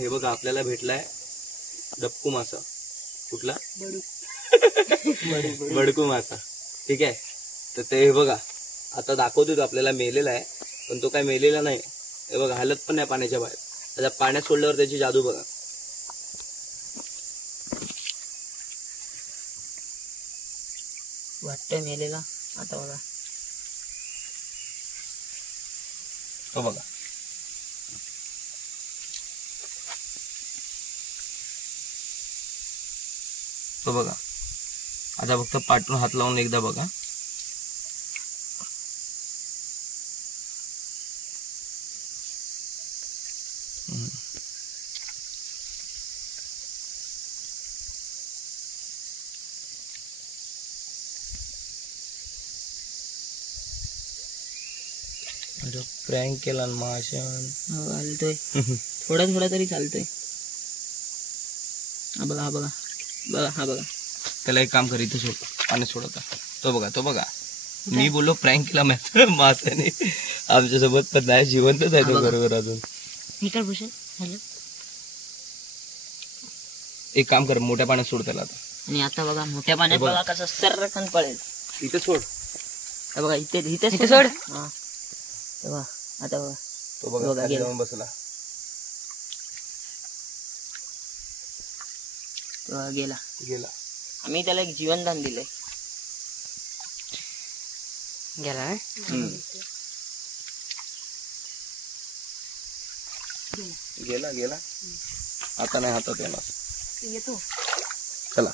हे बघा आपल्याला भेटलाय डबकू मासा. कुठला? बडकू मासा. ठीक आहे. तर ते हे बघा आता दाखवतो तो आपल्याला मेलेला आहे, पण तो काय मेलेला नाही. हे बघा हालत पण नाही पाण्याच्या बाहेर. आता पाण्यात सोडल्यावर त्याची जादू बघा. वाटतंय मेलेला. आता बघा तो बघा. तो बघा. आता फक्त पाठून हात लावून एकदा बघा. प्रँक केला माशान. चालतोय थोडा थोडा तरी चालतोय. हा बघा हा बघा बघा हा बघा. त्याला एक काम कर, इथे सोड पाणी सोडता. तो बघा तो बघा. मी बोललो प्रँक केला माशाने. आमच्यासोबत पण नाही, जिवंतच आहे तो बरोबर अजून. निकाल भूषण. हॅलो. एक काम कर, मोठ्या पाण्यात सोड त्याला आता. आणि आता बघा मोठ्या पाण्यात बघा कसं सर्रकन पळेल. इथे सोड. बघा इथे इथे सोड. हा बघा आता बघा. तो बघा खाली जाऊन बसला. गेला गेला. आम्ही त्याला एक जीवनदान दिलंय. गेला गेला गेला. आता नाही हातात येणार. येतो. चला.